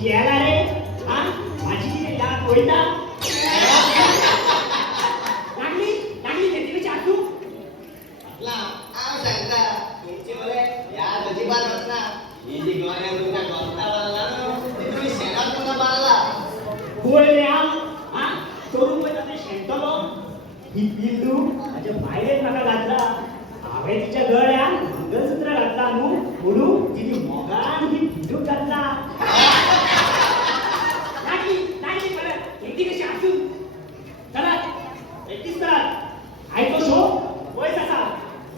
केला रे हा माझी किती याद होईना लागली लागली ते तिने चाटू आपला आव सांगता तुमची मुले याद अजिबात नसना ही जी गोण्या तुमच्या गोष्टा बनला ना ती तुम्ही शेणात पुन्हा बनला होय रे हा सोडून पण ते शेंटलो ही पिल्लू माझ्या बाहेर नका घातला हावे तिच्या गळ्यात मंगळसूत्र घातला म्हणून तिने मोगान ही पिल्लू घातला लागली लागली परत एकटी कशी असू चला एकटीच करा ऐको शो वय कसा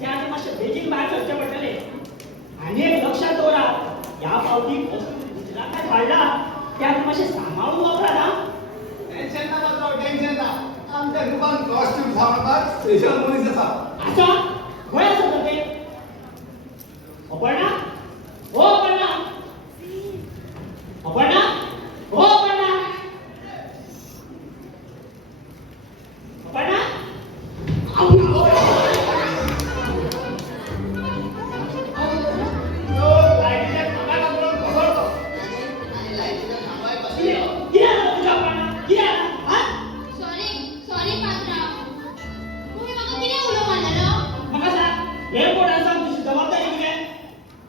त्या मातशे बेगीन बाहेर सरचे पडटले आणि एक लक्षात दवरा या पावटी गुजरातात वाढला त्यात मातशे सांभाळून वापरा ना टेन्शन ना बघतो टेन्शन ना आमच्या दुकान कॉस्ट्यूम सावरतात स्पेशल मुलीच असा असा वय असं ते अपर्णा हो अपर्णा अपर्णा हो अपर्णा अपर्णा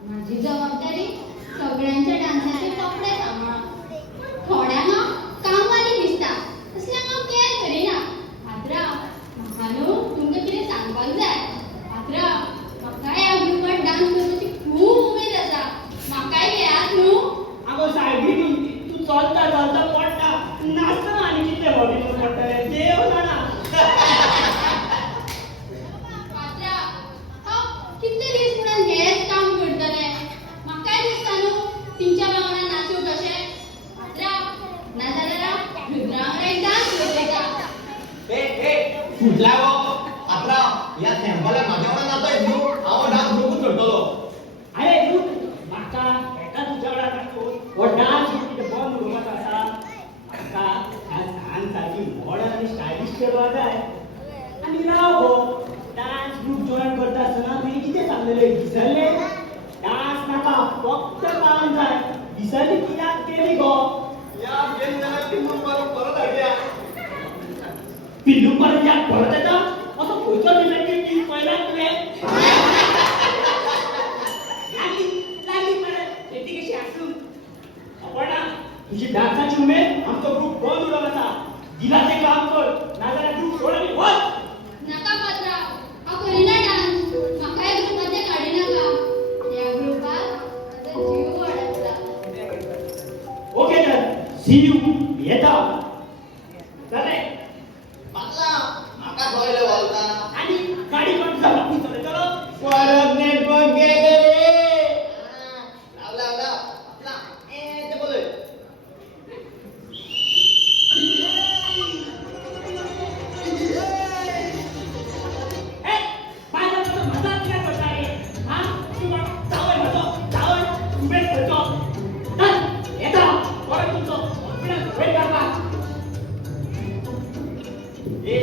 माझी जबाबदारी सगळ्यांच्या डान्साचे कपडे सांभाळ थोड्या कामवाली दिसता असल्या काम केअर करिना मात्र म्हाका न्हू तुमकां कितें सांगपाक जाय मात्र म्हाका ह्या ग्रुपात डान्स करपाची खूब उमेद आसा म्हाकाय घेयात न्हू आगो सायबी तू चलता चलता पडटा नाचतना आनी कितले बॉडीन पडटले देव जाणा मात्र हांव कितले दीस म्हणून हेच काम करतलें म्हाकाय दिसता न्हू तिंच्या वांगडा नाचूं कशें मात्र नाजाल्यार रुद्रांगडा एक डान्स करता ए फुटला गो आता या सॅम्पलला माझ्या वांगडा नाचताय तू हांव डान्स ग्रुपूत करतलो अरे तू म्हाका एका तुझ्या वांगडा नाचतो हो डान्स कितें बंद उडोवपाचो आसा म्हाका ह्या डान्साची मॉडर्न आनी स्टायलिश करपा जाय आनी राव गो डान्स ग्रुप जॉइन करता आसतना तुवें कितें सांगलेलें विसरले डान्स नाका फक्त काम जाय विसरली कित्याक केली गो या गेम जाल्यार ती मुंबईला परत हाडल्या पिल्लू परत या परत येता असं खंयचो रिलेटेड टीम पळयलात तुवें लागली लागली परत शेती कशी आसूं अपर्णा तुझी डान्साची उमेद आमचो ग्रुप बंद उडोवन आसा दिला तें काम कर नाजाल्यार ग्रुप सोड आनी वच नाका पात्रा हांव करिना डान्स म्हाकाय ग्रुपाचे काडिनाका ह्या ग्रुपात म्हजो जीव अडकला ओके तर सी यू येता चले म्हाका म्हाका कळलं बोलता आणि गाडी पण झाला चलो परत नेटवर्क गेले रे लावला लावला आपला ते बोल ए माझा तो मजाक काय करता रे हा तू जावय माझो जावय उभेच करतो चल येता परत तुमचो कॉन्फिडन्स वेट करता ए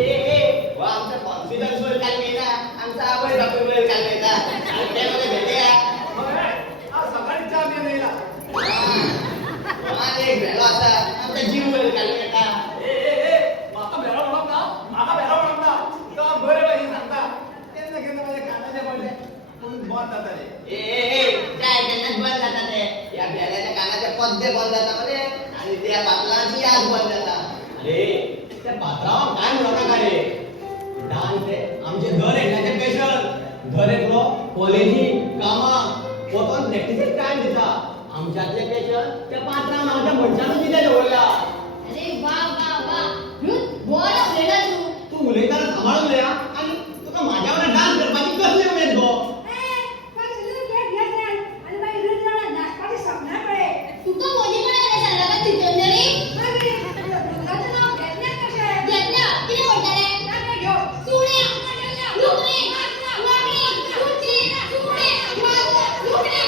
वा आमचा कॉन्फिडन्स वर काल गेला आमचा आवड डॉक्टर वर काल गेला ते मध्ये भेटल्या आज सकाळी चहा पिऊन गेला माझे एक भेलो असा आमचा जीव वर काल गेला माका भेलो म्हणत ना माका भेलो म्हणत ना तो बरे बाई सांगता त्यांना घेऊन माझ्या कानाचे पडले म्हणून बंद जाता रे काय त्यांनाच बंद जाता ते या भेल्याच्या कानाचे पद्दे बंद जाता मध्ये आणि त्या बातलाची याद बंद जाता अरे त्या पात्रावर काय म्हणू नका रे डान्स आहे आमचे दर एकल्याचे पेशंट दर एकलो कॉलेजी कामा वचून प्रॅक्टिसेक टाइम दिता आमच्यातले पेशंट त्या पात्रान आमच्या मनशानूच कितें दवरला अरे वा वा वा रुत बरो उलयला तू उलयतना सांबाळून उलया आनी तुका म्हाज्या वांगडा डान्स करपाची कसली उमेद गो तुका मोदी कोणा कडेन सांगला का चितंजली घेतल्या कितें म्हणटाले सुणे लुकणे वागणे कुर्ची सुणे वाग लुकणे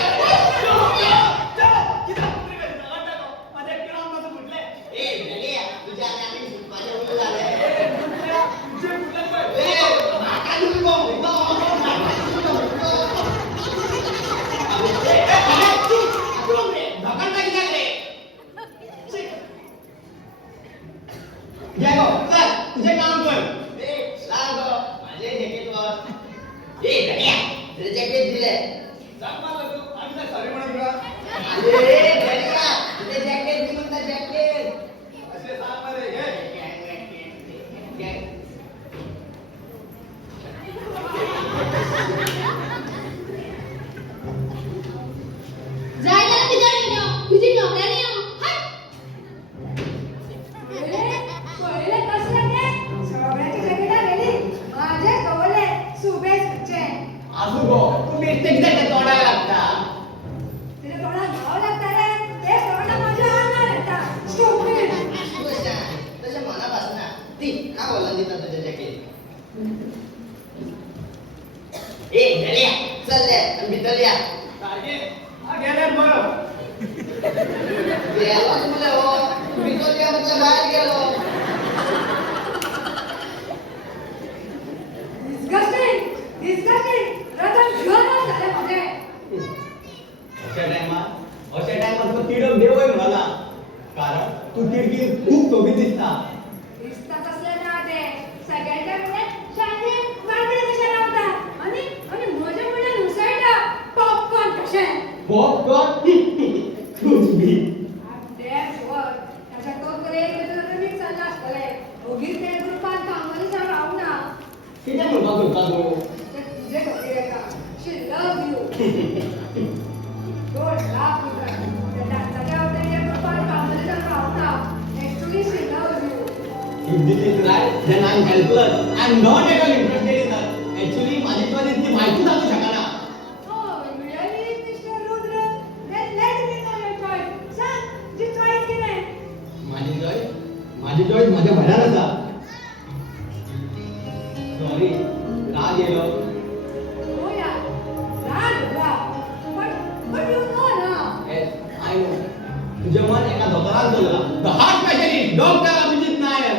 ए भेलिया तुझ्या आधी माझ्या उलू झाले ना बोलला दिता तुझ्या जॅकेट ए झाल्या चल दे भितर या सारखे गेल्यात बरं याला तुला हो मी तो त्या म्हणजे बाहेर गेलो Disgusting! रतन घेऊन झाले माझे. अशा टायमात तो तिडक देवय म्हणाला कारण तू तिडकी खूप सोबी दिसता दिसतात असले ना ते सगळ्यांच्या डोळ्यात शांती वाकडे कशा लावतात आणि माझ्या मुलाला नुसायला पॉपकॉर्न कसे पॉपकॉर्न कुछ भी त्याच्या तोकडे मी चालला असतले उगीच ते ग्रुपात कामाला सांग राहू ना किती म्हणता तू ते तुझे कपडे का शी लव यू डोंट लाफ त्या डान्सच्या आवडीच्या ग्रुपात कामाला सांग राहू ना actually she love you If this is right, then I'm helpless. I'm not at all interested in that. Actually, माझी तुला इतकी माहिती सांगू शकणार. Oh, really, Mr. Rudra? Then let me know your choice. सांग, जी choice केली. माझी चॉईस माझ्या भडाराचा. Sorry, राग येलो. हो यार, राग. But you know ना. Yes, I know. तुझं मन एका डॉक्टरात बोलला. The heart specialist, doctor Abhijit Nair.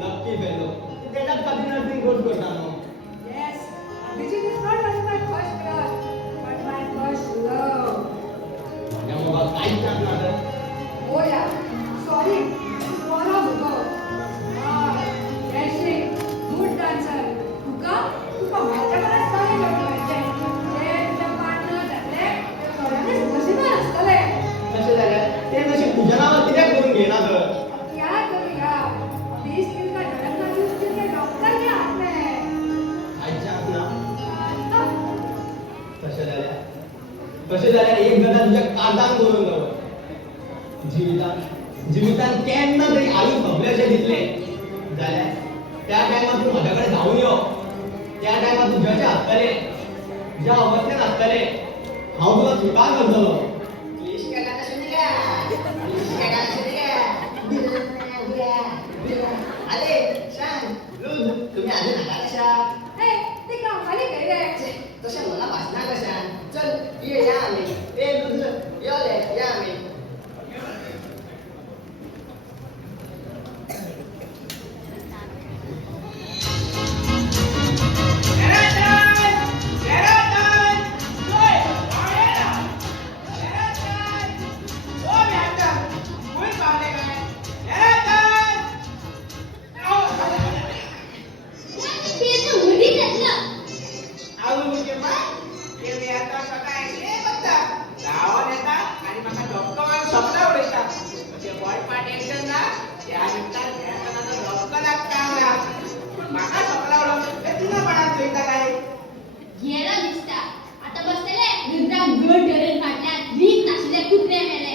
Lucky fellow. त्याच्यात कधी नर्सिंग कोर्स करताना. Yes, Abhijit is not only my first crush, but my first love. माझ्या मग काहीच सांगणार तर. हो यार, sorry, बरा होतो. Yes, good dancer. तुका माझ्या मनात काय वाटते? ते तुझ्या partner झाले, ते थोड्याने नशिबात असतले. कसे झाले? ते नशीब तुझ्या नावावर कित्याक करून घेणार तर? क्या करूया? 20 दिन का धड़कना 20 दिन के डॉक्टर के हाथ में है. काहीच सांगणार. अब कसे झाल्या एक गदा तुझ्या काळजान करून गव जीवितान केन्ना तरी आयुष भोगल्याशे दिसले जाल्यार त्या टायमार तू माझ्याकडे धावून यो त्या टायमार तू ज्याचे हातले ज्या अवस्थेत हातले हांव तुला स्वीकार करतलो तुम्ही आले नका कशा हे ते कामाला गेले. तशा मला भासणार कशा चल ये या आम्ही ए लुझ यो ले या आम्ही गेला दिसता आता बसलेले रुद्राक गोड धरून फाटल्यात वीक नाशिल्ले कुत्रे मेले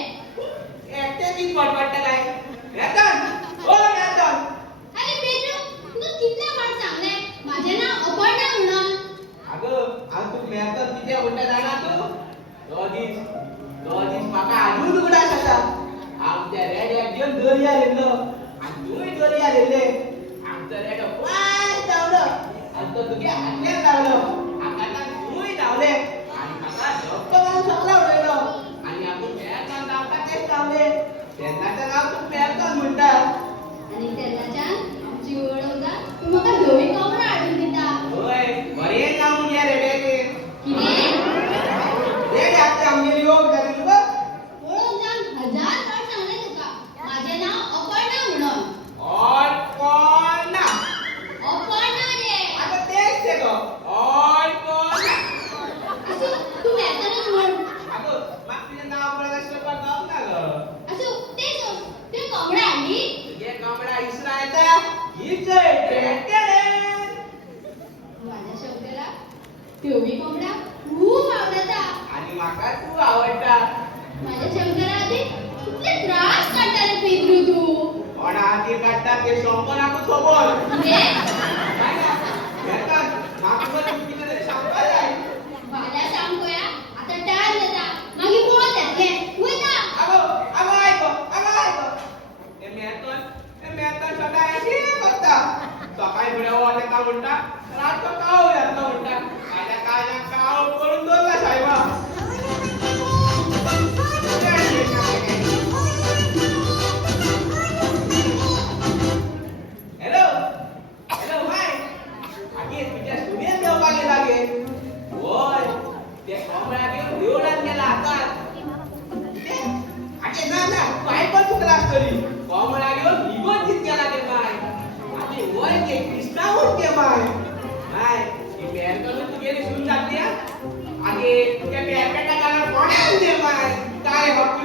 अरे पेट्रो तू कितले फाट सांगले माझे नाव अपर्णा म्हणून आणि तेन्नाच्यान आमची ओळख जा तू म्हाका धवी कोंबडा हाडून दिता कितें ओळख जावन 1000 फाट सांगले तुका माझे नाव अपर्णा म्हणून अपर्णा रे असो तू वेतनच म्हण असो ते सोड तू कोंबडा हाडली माझ्या शब्दाला धवी कोंबडा खूप आवडता आणि माका तू आवडता माझ्या शब्दाला आधी कितले त्रास काढताले पेद्रू तू पण आधी काढता ते शंभर आपण सोबत कितें भाल्या सांगोया आता टायम जाता मागीर बोल येतले वयता सगळ्यांशी करता जाता म्हणटा रात काव जाता म्हणटा माझ्या काळ्या काव करून दोनला साहेबा हॅलो हॅलो हाय आगे तुझ्या स्टुडिओत देवपाले लागे होय ते कमळागे देवळात गेला आता आगे ना ना तू ऐकून चुकला तरी कमळागे निघून जित गेला ते काय आगे होय के कृष्णाहून के माय हाय ही बेर करून तू गेली सुन जाते आगे त्या बेरपेटा गाला कोण दे माय काय बाप